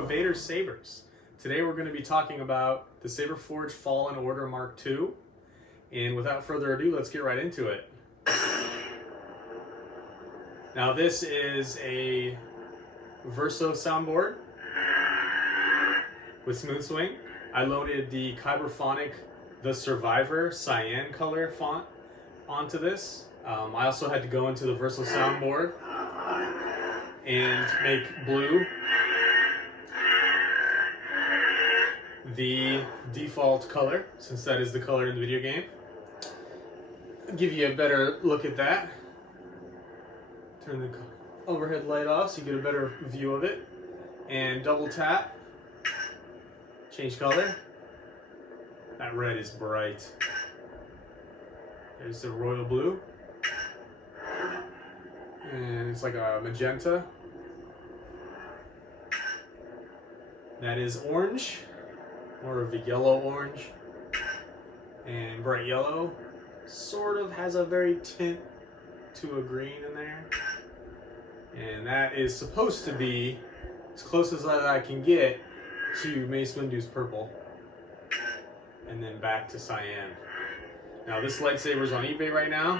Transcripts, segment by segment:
Evader Sabers. Today we're going to be talking about the Saberforge Fallen MK2. And without further ado, let's get right into it. Now this is a Verso soundboard with Smoothswing. I loaded the Kyberphonic The Survivor cyan color font onto this. I also had to go into the Verso soundboard and make blue the default color, since that is the color in the video game. I'll give you a better look at that. Turn the overhead light off so you get a better view of it. And double tap, change color. That red is bright. There's the royal blue. And it's like a magenta. That is orange, more of a yellow orange. And bright yellow sort of has a very tint to a green in there. And that is supposed to be as close as I can get to Mace Windu's purple. And then back to cyan. Now this lightsaber is on eBay right now.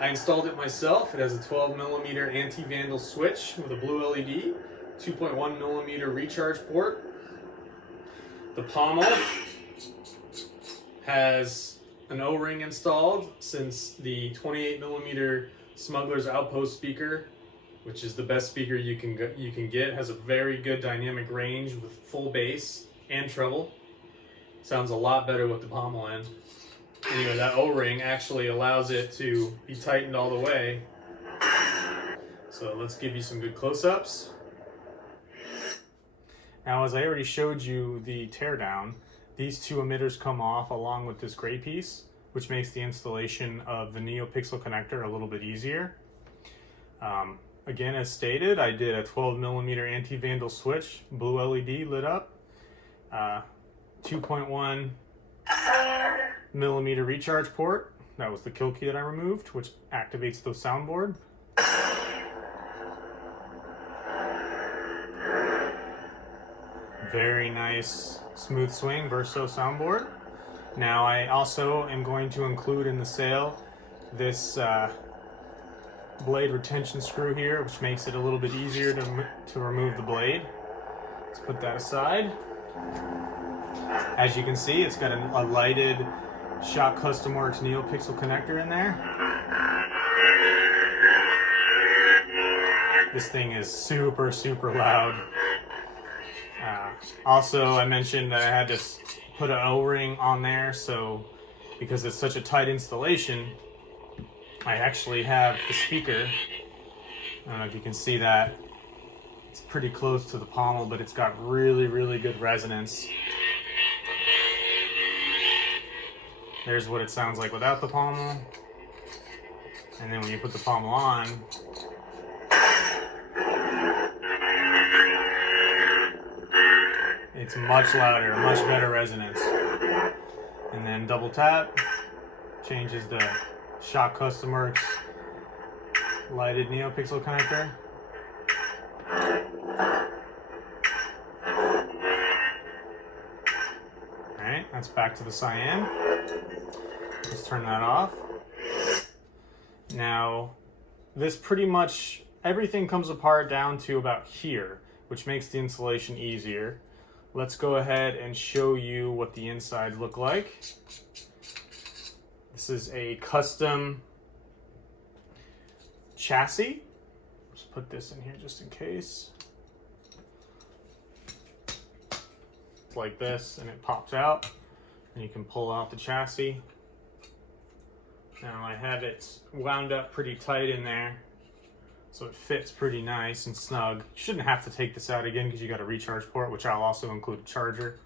I installed it myself. It has a 12mm anti-vandal switch with a blue LED, 2.1mm recharge port. The pommel has an O-ring installed, since the 28mm Smuggler's Outpost speaker, which is the best speaker you can get, has a very good dynamic range with full bass and treble. Sounds a lot better with the pommel in. Anyway, that O-ring actually allows it to be tightened all the way. So let's give you some good close-ups. Now, as I already showed you the teardown, these two emitters come off along with this gray piece, which makes the installation of the Neopixel connector a little bit easier. Again, as stated, I did a 12mm anti-vandal switch, blue LED lit up, 2.1mm recharge port. That was the kill key that I removed, which activates the soundboard. Very nice Smoothswing Verso soundboard. Now I also am going to include in the sale this blade retention screw here, which makes it a little bit easier to remove the blade. Let's put that aside. As you can see, it's got a lighted Shot Custom Works Neopixel connector in there. This thing is super, super loud. Also, I mentioned that I had to put an O-ring on there, so because it's such a tight installation, I actually have the speaker. I don't know if you can see that. It's pretty close to the pommel, but it's got really, really good resonance. There's what it sounds like without the pommel. And then when you put the pommel on, it's much louder, much better resonance. And then double tap changes the Shot Custom Works lighted Neopixel connector. Alright, that's back to the cyan. Let's turn that off. Now, this pretty much, everything comes apart down to about here, which makes the installation easier. Let's go ahead and show you what the inside look like. This is a custom chassis. Let's put this in here just in case. It's like this, and it pops out, and you can pull out the chassis. Now I have it wound up pretty tight in there, so it fits pretty nice and snug. You shouldn't have to take this out again because you got a recharge port, which I'll also include a charger.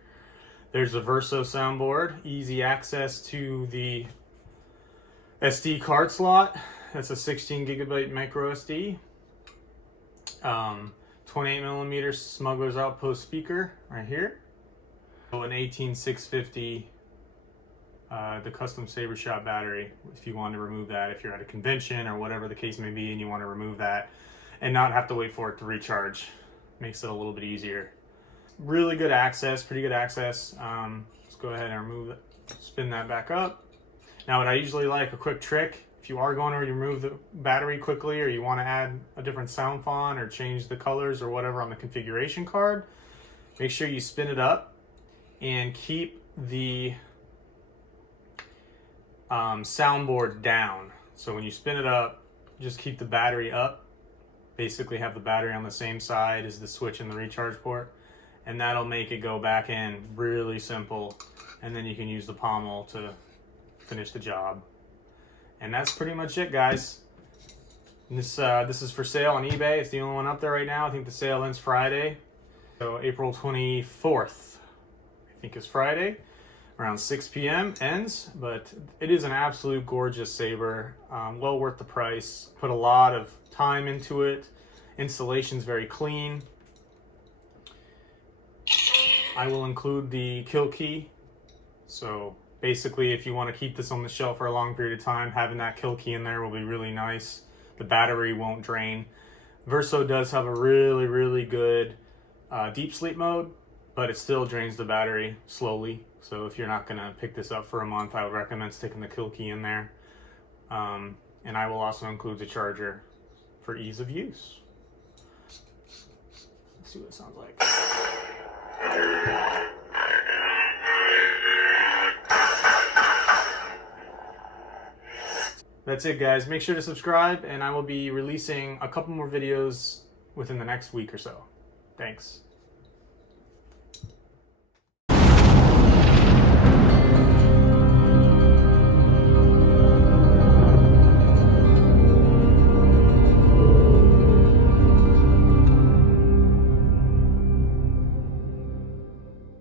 There's a Verso soundboard, easy access to the SD card slot. That's a 16 gigabyte micro SD. 28mm Smuggler's Outpost speaker right here. So an 18650, the custom Saber Shot battery, if you want to remove that, if you're at a convention or whatever the case may be and you want to remove that and not have to wait for it to recharge, makes it a little bit easier. Really good access, pretty good access. Let's go ahead and remove it, spin that back up. Now what I usually like, a quick trick, if you are going to remove the battery quickly or you want to add a different sound font or change the colors or whatever on the configuration card, make sure you spin it up and keep the soundboard down. So when you spin it up, just keep the battery up. Basically have the battery on the same side as the switch and the recharge port, and that'll make it go back in really simple, and then you can use the pommel to finish the job. And that's pretty much it, guys. This is for sale on eBay. It's the only one up there right now. I think the sale ends Friday, so April 24th I think is Friday, around 6 p.m. ends. But it is an absolute gorgeous saber, well worth the price. Put a lot of time into it. Installation's very clean. I will include the kill key. So basically, if you want to keep this on the shelf for a long period of time, having that kill key in there will be really nice. The battery won't drain. Verso does have a really, really good deep sleep mode, but it still drains the battery slowly. So if you're not going to pick this up for a month, I would recommend sticking the kill key in there. And I will also include the charger for ease of use. Let's see what it sounds like. That's it, guys. Make sure to subscribe, and I will be releasing a couple more videos within the next week or so. Thanks.